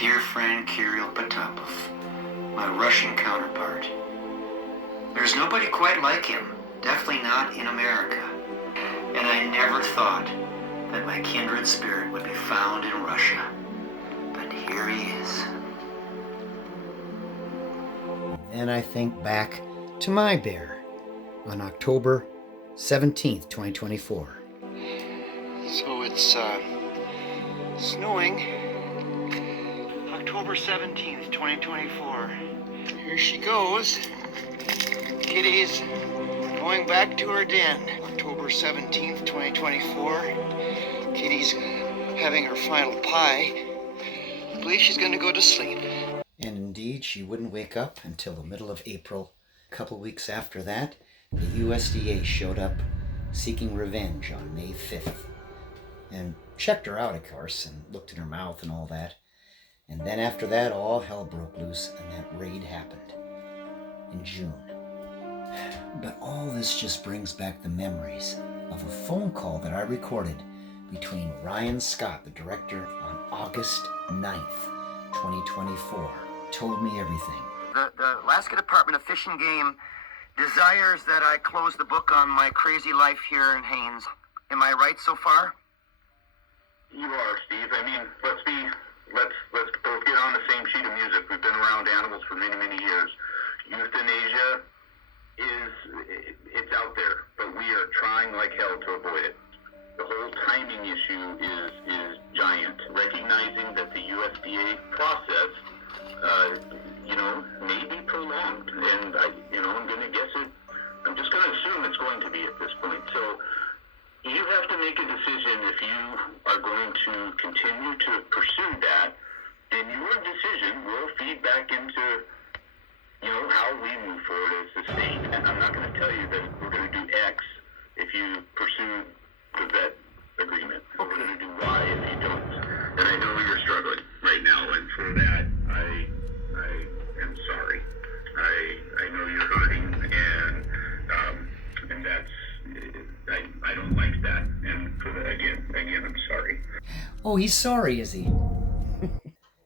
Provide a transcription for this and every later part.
dear friend Kirill Potapov, my Russian counterpart. There's nobody quite like him, definitely not in America. And I never thought that my kindred spirit would be found in Russia. But here he is. Then I think back to my bear on October 17th, 2024. So it's snowing. October 17th, 2024. Here she goes. Kitty's going back to her den. October 17th, 2024. Kitty's having her final pie. I believe she's going to go to sleep. And indeed, she wouldn't wake up until the middle of April. A couple weeks after that, the USDA showed up seeking revenge on May 5th and checked her out, of course, and looked in her mouth and all that. And then after that, all hell broke loose and that raid happened in June. But all this just brings back the memories of a phone call that I recorded between Ryan Scott, the director, on August 9th, 2024. Told me everything. The Alaska Department of Fish and Game desires that I close the book on my crazy life here in Haines. Am I right so far? You are, Steve. I mean, let's both get on the same sheet of music. We've been around animals for many, many years. Euthanasia it's out there, but we are trying like hell to avoid it. The whole timing issue is giant. Recognizing that the USDA process, may be prolonged, and I'm going to guess it. I'm just going to assume it's going to be at this point. So you have to make a decision if you are going to continue to pursue that, and your decision will feed back into how we move forward as the state. And I'm not going to tell you that we're going to do X if you pursue the vet agreement. We're going to do Y if you don't. And I know you're struggling right now, and for that, I am sorry. I know you're hurting, and that's I don't like that. And for that, again, I'm sorry. Oh, he's sorry, is he?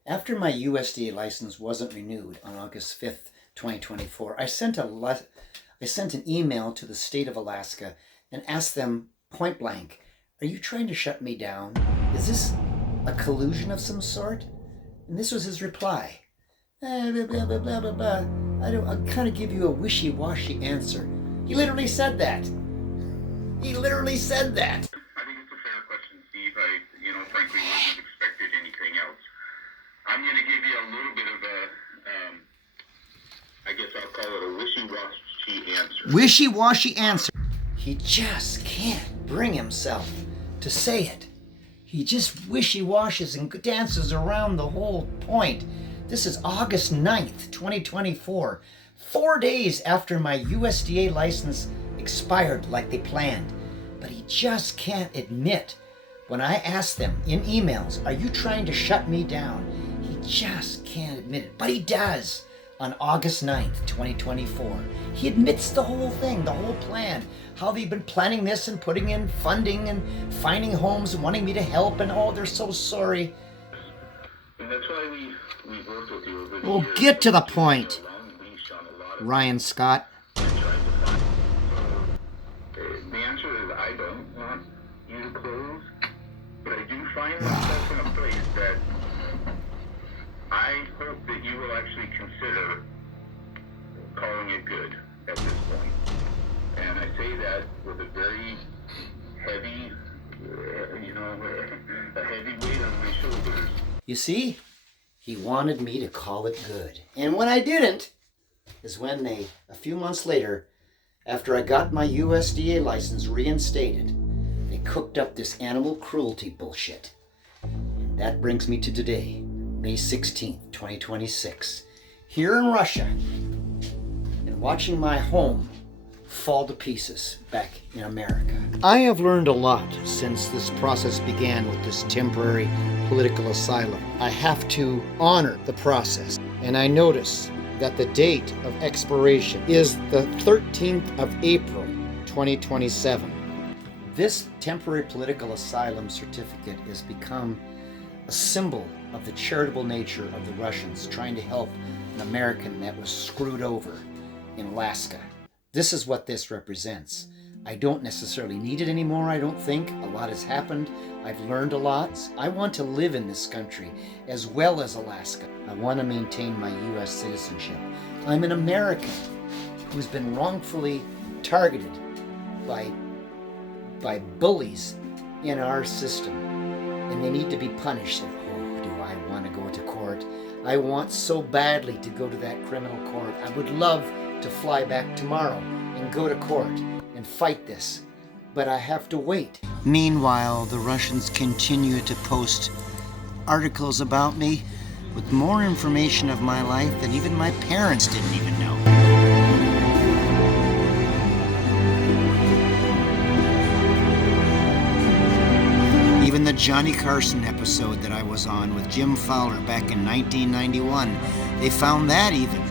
After my USDA license wasn't renewed on August 5th, 2024, I sent an email to the state of Alaska and asked them point blank, "Are you trying to shut me down? Is this a collusion of some sort?" And this was his reply. Blah, blah, blah, blah, blah, blah. I'll kind of give you a wishy-washy answer. He literally said that. He literally said that. I think it's a fair question, Steve. I, frankly, wouldn't have expected anything else. I'm going to give you a little bit of I guess I'll call it a wishy-washy answer. Wishy-washy answer. He just can't bring himself to say it. He just wishy-washes and dances around the whole point. This is August 9th, 2024. 4 days after my USDA license expired like they planned. But he just can't admit. When I ask them in emails, "Are you trying to shut me down?" He just can't admit it. But he does on August 9th, 2024. He admits the whole thing, the whole plan. How they've been planning this and putting in funding and finding homes and wanting me to help, and they're so sorry. And that's why we've worked with you over the Well, years. get to the point, Ryan Scott. The answer is I don't want you to close, but I do find myself in a place that I hope that you will actually consider calling it good at this point. And I say that with a very heavy, a heavy weight on my shoulders. You see, he wanted me to call it good. And when I didn't, is when a few months later, after I got my USDA license reinstated, they cooked up this animal cruelty bullshit. And that brings me to today, May 16th, 2026, here in Russia, and watching my home fall to pieces back in America. I have learned a lot since this process began with this temporary political asylum. I have to honor the process, and I notice that the date of expiration is the 13th of April, 2027. This temporary political asylum certificate has become a symbol of the charitable nature of the Russians trying to help an American that was screwed over in Alaska. This is what this represents. I don't necessarily need it anymore, I don't think. A lot has happened. I've learned a lot. I want to live in this country as well as Alaska. I want to maintain my U.S. citizenship. I'm an American who's been wrongfully targeted by bullies in our system, and they need to be punished. Oh, do I want to go to court? I want so badly to go to that criminal court. I would love to fly back tomorrow and go to court and fight this, but I have to wait. Meanwhile, the Russians continue to post articles about me with more information of my life than even my parents didn't even know. Even the Johnny Carson episode that I was on with Jim Fowler back in 1991, they found that even